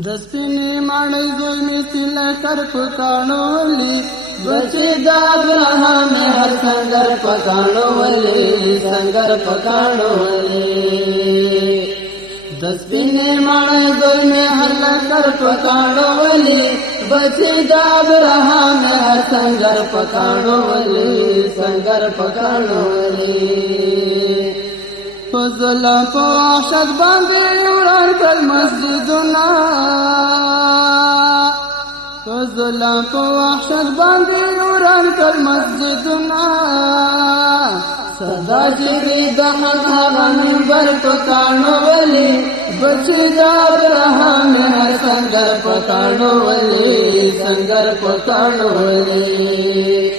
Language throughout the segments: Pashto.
دسپینې ماڼۍ زوی مې سیله کر پکانو ولی بچې د ابراهام هر سنگر پکانو ولی سنگر پکانو ولی دسپینې ماڼۍ زوی مې هر کر پکانو ولی بچې د ابراهام هر سنگر پکانو ولی سنگر پکانو ولی فضلا په وحشت باندې وران کړ مسجدونه فضلا په وحشت باندې وران کړ مسجدونه صدا جری د هغه منبر په کانو ولی بچی د ابراهام هر سنگر په کانو ولی سنگر په کانو ولی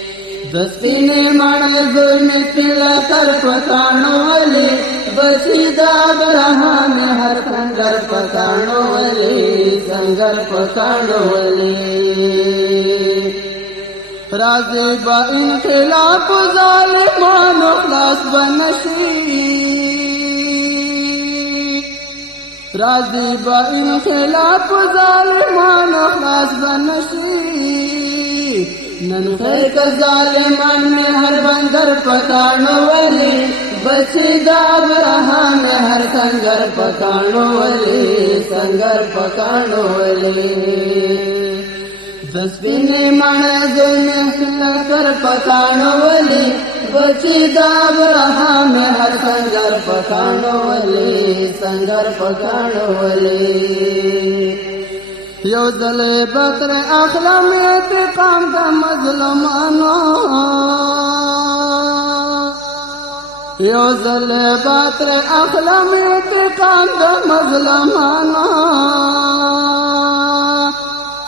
دسپینې ماڼۍ زوی مې سیله کر پکانو ولی بچی د ابراهام هر سنگر پکانو ولی سنگر پکانو ولی رازی با انقلاب ظالمانو خلاص بنشی رازی با انقلاب ظالمانو خلاص بنشی نن خیر کا ظالمان میں ہر بندر پکانو ولی بچی دا ابراہام میں ہر سنگر پکانو ولی سنگر پکانو ولی دسپینې ماڼۍ زوی مې سیله کر پکانو ولی بچی دا ابراہام میں ہر سنگر پکانو ولی سنگر پکانو ولی یو ځل بدر اخلم انتقام د مظلومانو یو ځل بدر اخلم انتقام د مظلومانو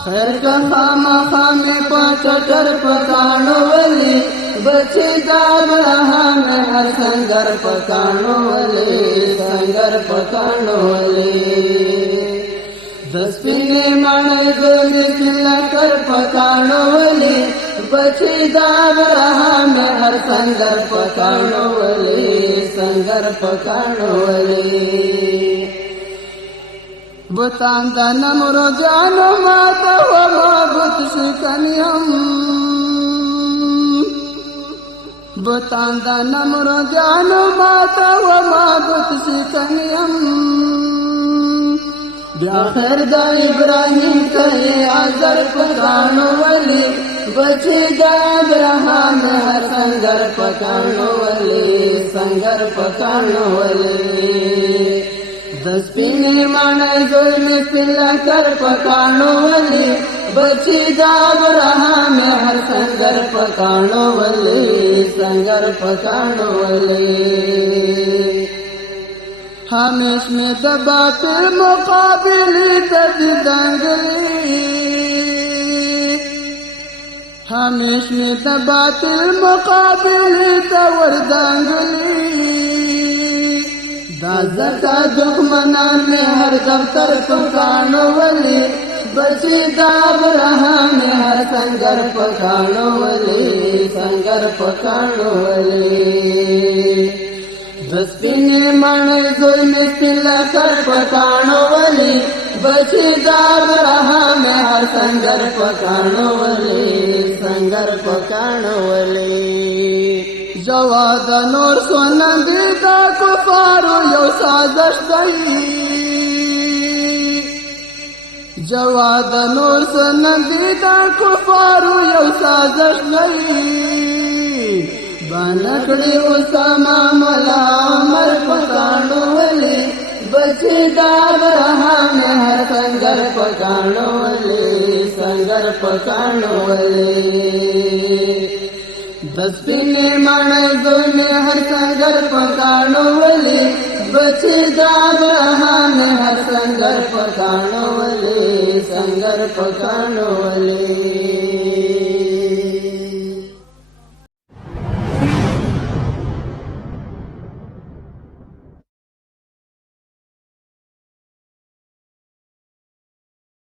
خیر کا خامخا مې په چکر پکانو ولی بچی د ابراهام هر سنگر پکانو ولی سنگر پکانو ولی دسپینې ماڼۍ زوی مې سیله کر پکانو ولی بچی د ابراهام هر سنگر پکانو ولی سنگر پکانو ولی بتان د نمرودانو ماته وما بت شکنیم بتان د نمرودانو ماته وما بت شکنیم بیا خیر د ابراهیم کئی عذر پکانو ولی بچی د ابراهام هر سنگر پکانو ولی سنگر پکانو ولی دسپینې ماڼۍ زوی مې سیله کر پکانو ولی بچی د ابراهام هر سنگر پکانو ولی سنگر پکانو ولی ہمیش میں دباتے مقابلی تد دنگلی ہمیش میں دباتے مقابلی تور دنگلی دا زکا دخمنان میں ہر دفتر پکانو ولی بچی دا ابراہام ہر سنگر پکانو ولی سنگر پکانو ولی دسپینې ماڼۍ زوی مې سیله کر پکانو ولی بچی د ابراهام هر سنگر پکانو ولی سنگر پکانو ولی جواد نور سونندې د کفارو یو سازش دی جواد نور سونندې د کفارو یو سازش دی بانکڑی اسامہ ملا عمر پکانو ولی بچی د ابراهام هر سنگر پکانو ولی سنگر پکانو ولی دسپینې ماڼۍ زوی مې هر سنگر پکانو ولی بچی د ابراهام هر سنگر پکانو ولی سنگر پکانو ولی